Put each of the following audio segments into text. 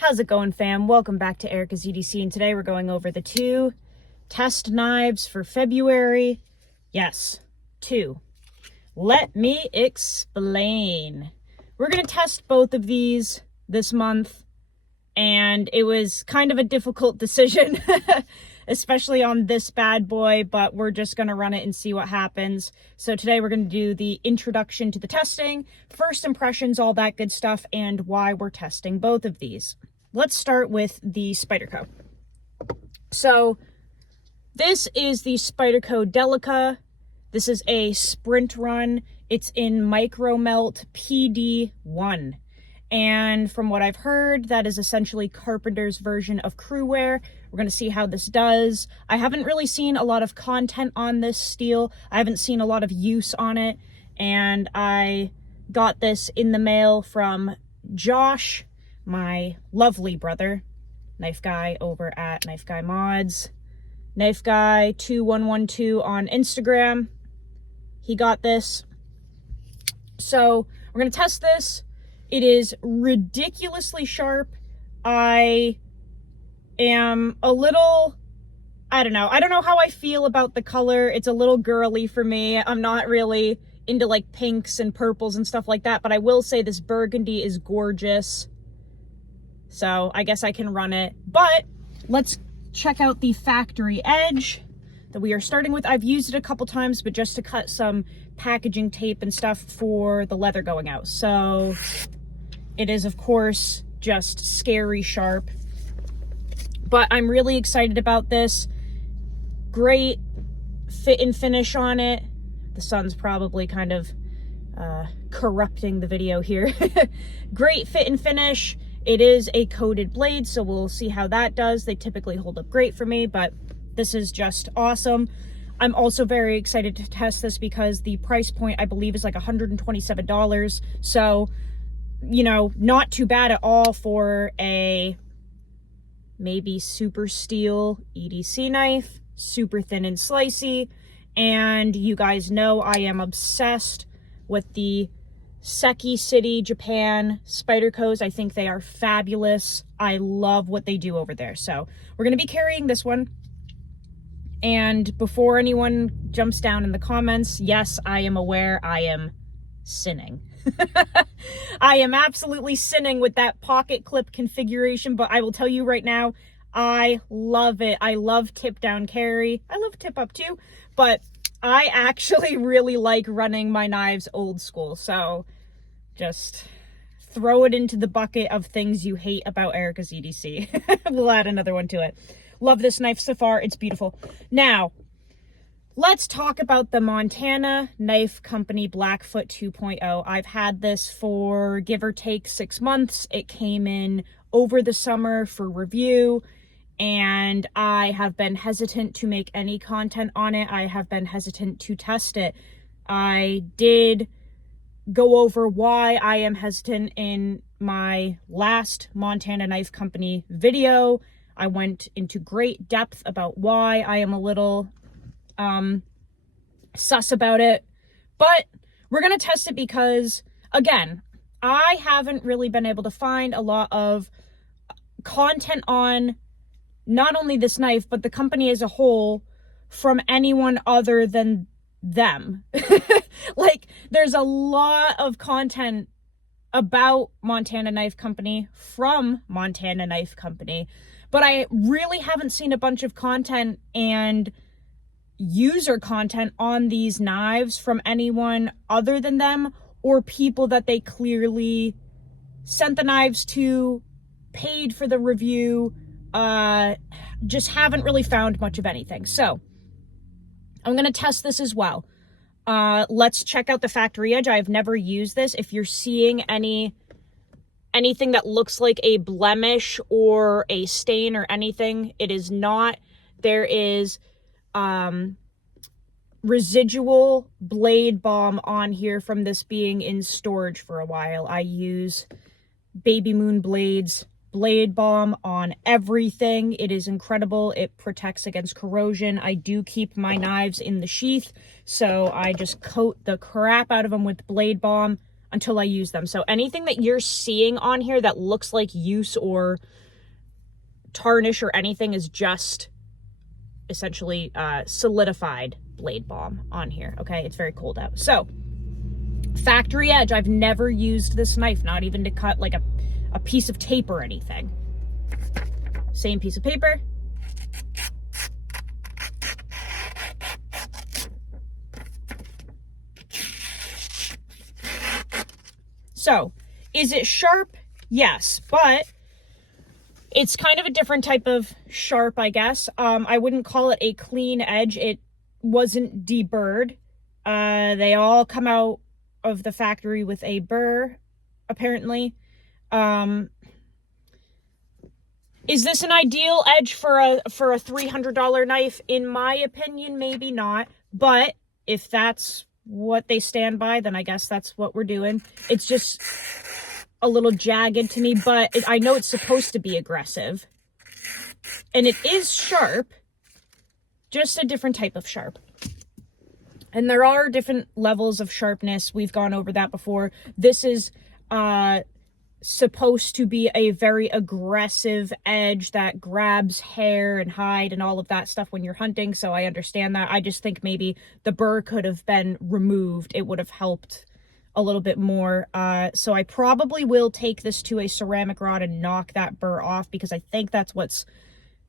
How's it going, fam? Welcome back to Erica's EDC, and today we're going over the 2 test knives for February. Yes, 2. Let me explain. We're going to test both of these this month, and it was kind of a difficult decision, especially on this bad boy, but we're just going to run it and see what happens. So today we're going to do the introduction to the testing, first impressions, all that good stuff, and why we're testing both of these. Let's start with the Spyderco. So this is the Spyderco Delica. This is a sprint run. It's in micro melt PD1. And from what I've heard, that is essentially Carpenter's version of crew wear. We're going to see how this does. I haven't really seen a lot of content on this steel. I haven't seen a lot of use on it. And I got this in the mail from Josh, my lovely brother, Knife Guy over at Knife Guy Mods. Knife Guy 2112 on Instagram. He got this. So we're going to test this. It is ridiculously sharp. I am a little, I don't know how I feel about the color. It's a little girly for me. I'm not really into like pinks and purples and stuff like that, but I will say this burgundy is gorgeous. So I guess I can run it, but let's check out the factory edge that we are starting with. I've used it a couple times, but just to cut some packaging tape and stuff for the leather going out. So it is, of course, just scary sharp, but I'm really excited about this. Great fit and finish on it. The sun's probably kind of corrupting the video here. Great fit and finish. It is a coated blade, so we'll see how that does. They typically hold up great for me, but this is just awesome. I'm also very excited to test this because the price point, I believe, is like $127. So, you know, not too bad at all for a maybe super steel EDC knife, super thin and slicey. And you guys know I am obsessed with the Seki City, Japan Spydercos. I think they are fabulous. I love what they do over there. So we're going to be carrying this one. And before anyone jumps down in the comments, yes, I am aware I am sinning. I am absolutely sinning with that pocket clip configuration, but I will tell you right now, I love it. I love tip down carry. I love tip up too, but I actually really like running my knives old school. So just throw it into the bucket of things you hate about Erica's EDC. We'll add another one to it. Love this knife so far. It's beautiful. Now, let's talk about the Montana Knife Company Blackfoot 2.0. I've had this for give or take 6 months. It came in over the summer for review, and I have been hesitant to make any content on it. I have been hesitant to test it. I did go over why I am hesitant in my last Montana Knife Company video. I went into great depth about why I am a little sus about it, but we're going to test it because, again, I haven't really been able to find a lot of content on not only this knife, but the company as a whole from anyone other than them. Like, there's a lot of content about Montana Knife Company from Montana Knife Company, but I really haven't seen a bunch of content and user content on these knives from anyone other than them, or people that they clearly sent the knives to, paid for the review. Just haven't really found much of anything. So I'm going to test this as well. Let's check out the factory edge. I've never used this. If you're seeing anything that looks like a blemish or a stain or anything, it is not. There is residual blade balm on here from this being in storage for a while. I use Baby Moon Blades blade balm on everything. It is incredible. It protects against corrosion. I do keep my knives in the sheath, so I just coat the crap out of them with blade balm. until I use them. So anything that you're seeing on here that looks like use or tarnish or anything is just essentially solidified blade balm on here. Okay, it's very cold out. So factory edge, I've never used this knife, not even to cut like a piece of tape or anything. Same piece of paper. So, is it sharp? Yes, but it's kind of a different type of sharp, I guess. I wouldn't call it a clean edge. It wasn't deburred. They all come out of the factory with a burr, apparently. Is this an ideal edge for a $300 knife? In my opinion, maybe not. But if that's what they stand by, then I guess that's what we're doing. It's just a little jagged to me, but I know it's supposed to be aggressive. And it is sharp, just a different type of sharp. And there are different levels of sharpness. We've gone over that before. This is supposed to be a very aggressive edge that grabs hair and hide and all of that stuff when you're hunting, so I understand that. I just think maybe the burr could have been removed. It would have helped a little bit more. So I probably will take this to a ceramic rod and knock that burr off, because I think that's what's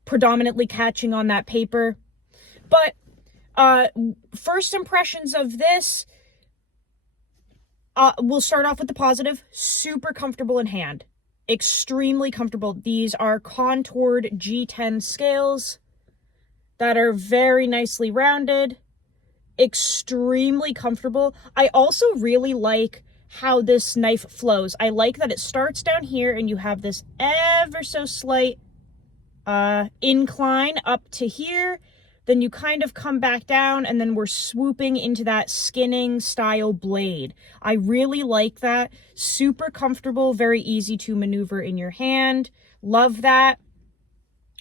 predominantly catching on that paper. But first impressions of this, we'll start off with the positive. Super comfortable in hand. Extremely comfortable. These are contoured G10 scales that are very nicely rounded. Extremely comfortable. I also really like how this knife flows. I like that it starts down here and you have this ever so slight incline up to here. Then you kind of come back down and then we're swooping into that skinning style blade. I really like that. Super comfortable, very easy to maneuver in your hand. Love that.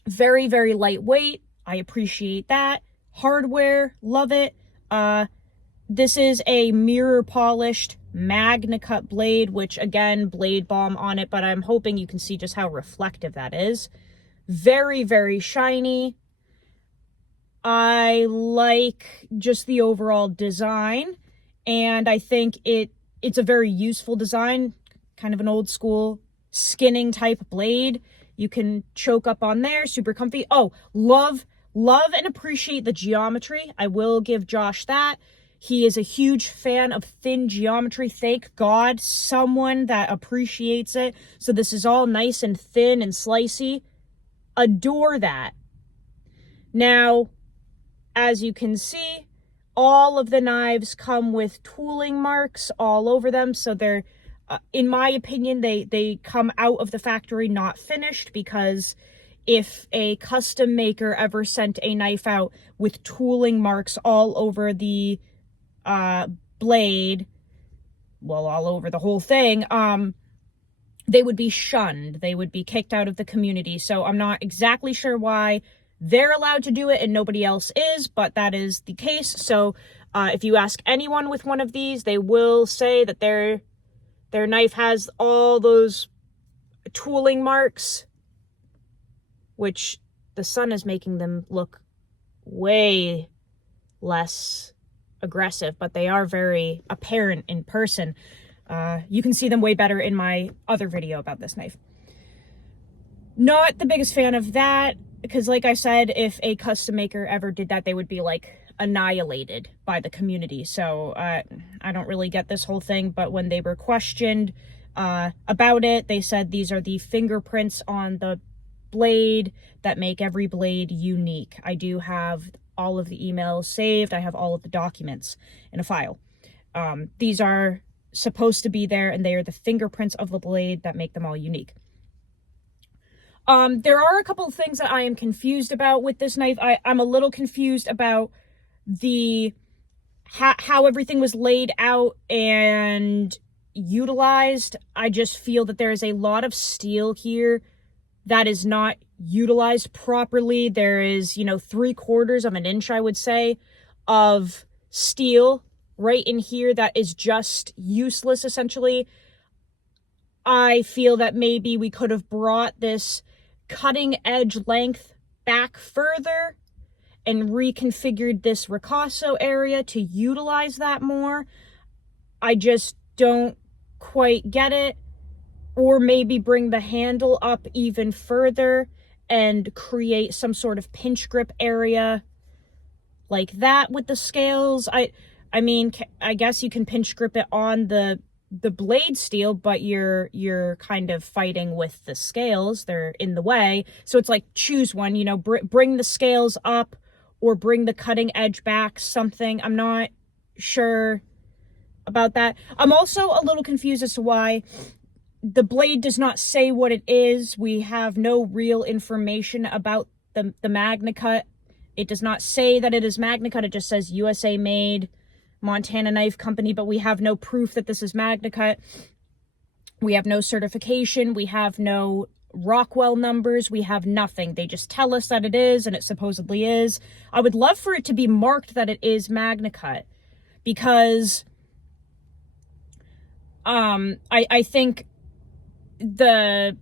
Very, very lightweight. I appreciate that. Hardware, love it. This is a mirror polished Magna Cut blade, which again, blade balm on it, but I'm hoping you can see just how reflective that is. Very, very shiny. I like just the overall design, and I think it's a very useful design, kind of an old school skinning type blade. You can choke up on there, super comfy. Oh, love and appreciate the geometry. I will give Josh that. He is a huge fan of thin geometry. Thank God, someone that appreciates it. So this is all nice and thin and slicey. Adore that. Now, as you can see, all of the knives come with tooling marks all over them. So they're, in my opinion, they come out of the factory not finished, because if a custom maker ever sent a knife out with tooling marks all over the blade, well, all over the whole thing, they would be shunned. They would be kicked out of the community. So I'm not exactly sure why they're allowed to do it and nobody else is, but that is the case. So if you ask anyone with one of these, they will say that their knife has all those tooling marks, which the sun is making them look way less aggressive, but they are very apparent in person. You can see them way better in my other video about this knife. Not the biggest fan of that, because like I said, if a custom maker ever did that, they would be like annihilated by the community. So I don't really get this whole thing, but when they were questioned about it, they said these are the fingerprints on the blade that make every blade unique. I do have all of the emails saved. I have all of the documents in a file. These are supposed to be there, and they are the fingerprints of the blade that make them all unique. There are a couple of things that I am confused about with this knife. I'm a little confused about how everything was laid out and utilized. I just feel that there is a lot of steel here that is not utilized properly. There is, 3/4 of an inch, I would say, of steel right in here that is just useless, essentially. I feel that maybe we could have brought this cutting edge length back further and reconfigured this ricasso area to utilize that more. I just don't quite get it. Or maybe bring the handle up even further and create some sort of pinch grip area like that with the scales. I mean, I guess you can pinch grip it on the blade steel, but you're kind of fighting with the scales. They're in the way. So it's like, choose one, you know, bring the scales up or bring the cutting edge back, something. I'm not sure about that. I'm also a little confused as to why the blade does not say what it is. We have no real information about the MagnaCut. It does not say that it is MagnaCut. It just says USA made, Montana Knife Company, but we have no proof that this is MagnaCut. We have no certification. We have no Rockwell numbers. We have nothing. They just tell us that it is, and it supposedly is. I would love for it to be marked that it is MagnaCut, because I think the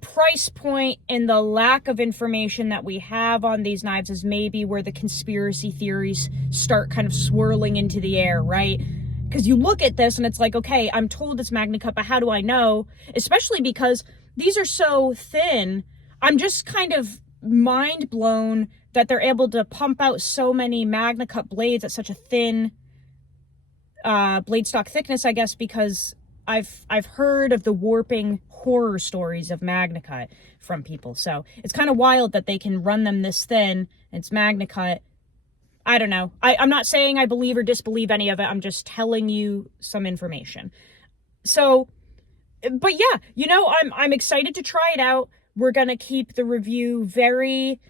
price point and the lack of information that we have on these knives is maybe where the conspiracy theories start kind of swirling into the air, right? Because you look at this and it's like, okay, I'm told it's MagnaCut, but how do I know? Especially because these are so thin. I'm just kind of mind blown that they're able to pump out so many MagnaCut blades at such a thin blade stock thickness, I guess, because I've heard of the warping horror stories of MagnaCut from people. So it's kind of wild that they can run them this thin. It's MagnaCut. I don't know. I'm not saying I believe or disbelieve any of it. I'm just telling you some information. So, but yeah, you know, I'm excited to try it out. We're going to keep the review very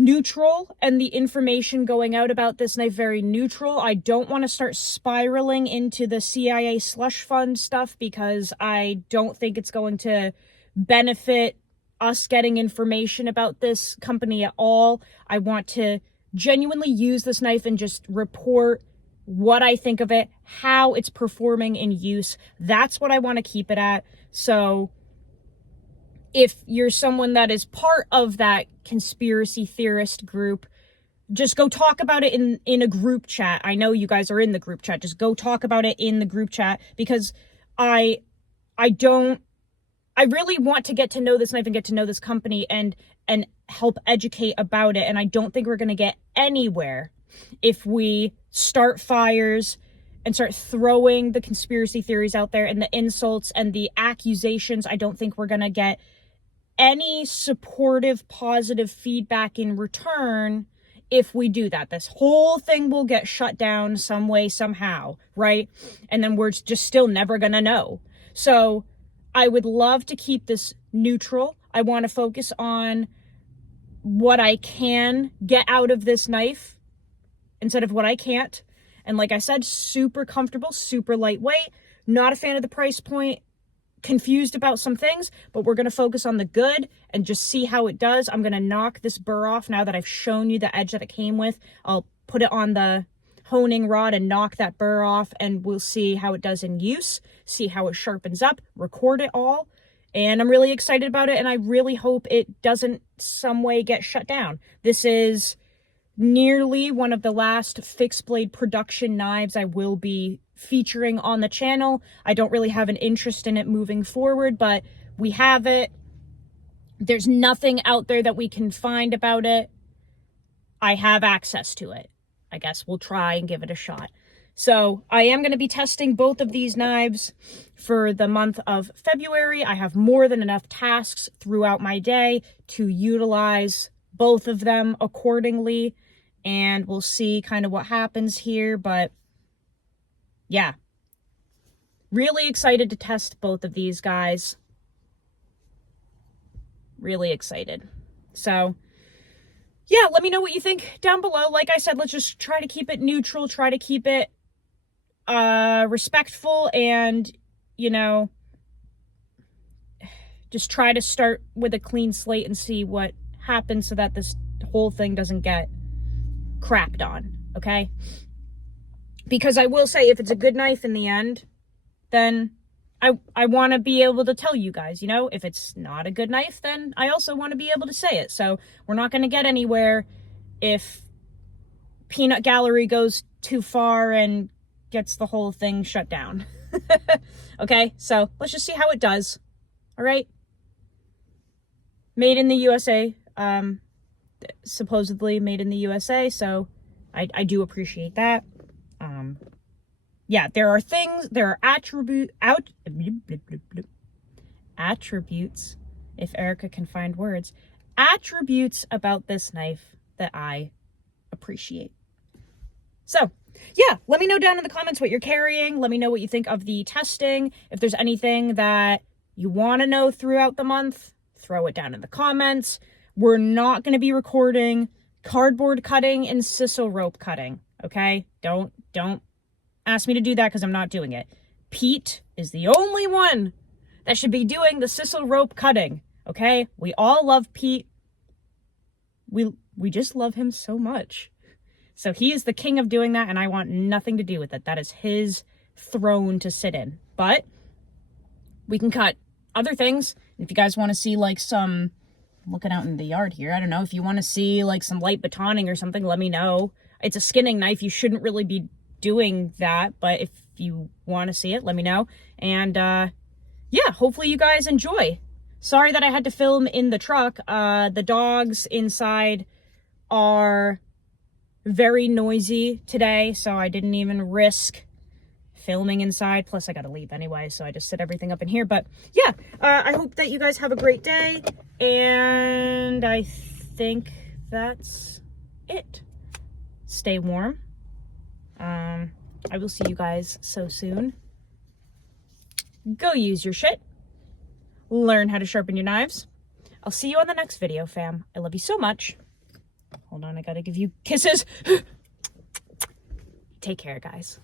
neutral and the information going out about this knife very neutral. I don't want to start spiraling into the CIA slush fund stuff, because I don't think it's going to benefit us getting information about this company at all. I want to genuinely use this knife and just report what I think of it, how it's performing in use. That's what I want to keep it at. So if you're someone that is part of that conspiracy theorist group, just go talk about it in a group chat. I know you guys are in the group chat. Just go talk about it in the group chat, because I really want to get to know this knife and get to know this company and help educate about it. And I don't think we're going to get anywhere if we start fires and start throwing the conspiracy theories out there and the insults and the accusations. I don't think we're going to get any supportive, positive feedback in return if we do that. This whole thing will get shut down some way, somehow, right? And then we're just still never gonna know. So I would love to keep this neutral. I want to focus on what I can get out of this knife instead of what I can't. And like I said, super comfortable, super lightweight. Not a fan of the price point. Confused about some things, but we're going to focus on the good and just see how it does. I'm going to knock this burr off now that I've shown you the edge that it came with. I'll put it on the honing rod and knock that burr off, and we'll see how it does in use, see how it sharpens up, record it all. And I'm really excited about it, and I really hope it doesn't some way get shut down. This is nearly one of the last fixed blade production knives I will be featuring on the channel. I don't really have an interest in it moving forward, but we have it. There's nothing out there that we can find about it. I have access to it. I guess we'll try and give it a shot. So I am going to be testing both of these knives for the month of February. I have more than enough tasks throughout my day to utilize both of them accordingly, and we'll see kind of what happens here. But yeah, really excited to test both of these guys. Really excited. So yeah, let me know what you think down below. Like I said, let's just try to keep it neutral, try to keep it respectful, and, you know, just try to start with a clean slate and see what happens so that this whole thing doesn't get crapped on, okay? Because I will say, if it's a good knife in the end, then I want to be able to tell you guys, you know? If it's not a good knife, then I also want to be able to say it. So we're not going to get anywhere if Peanut Gallery goes too far and gets the whole thing shut down. Okay, so let's just see how it does. All right? Made in the USA, supposedly made in the USA, so I do appreciate that. Yeah, there are attributes, if Erica can find words, attributes about this knife that I appreciate. So, yeah, let me know down in the comments what you're carrying. Let me know what you think of the testing. If there's anything that you want to know throughout the month, throw it down in the comments. We're not going to be recording cardboard cutting and sisal rope cutting, okay? Don't ask me to do that because I'm not doing it. Pete is the only one that should be doing the sisal rope cutting, okay? We all love Pete. We just love him so much. So he is the king of doing that, and I want nothing to do with it. That is his throne to sit in. But we can cut other things. If you guys want to see like some, looking out in the yard here, I don't know, if you want to see like some light batoning or something, let me know. It's a skinning knife. You shouldn't really be doing that, but if you want to see it, let me know. And yeah, hopefully you guys enjoy. Sorry that I had to film in the truck. The dogs inside are very noisy today, so I didn't even risk filming inside. Plus I gotta leave anyway, so I just set everything up in here. But yeah, I hope that you guys have a great day, and I think that's it. Stay warm. I will see you guys so soon. Go use your shit. Learn how to sharpen your knives. I'll see you on the next video, fam. I love you so much. Hold on, I gotta give you kisses. Take care, guys.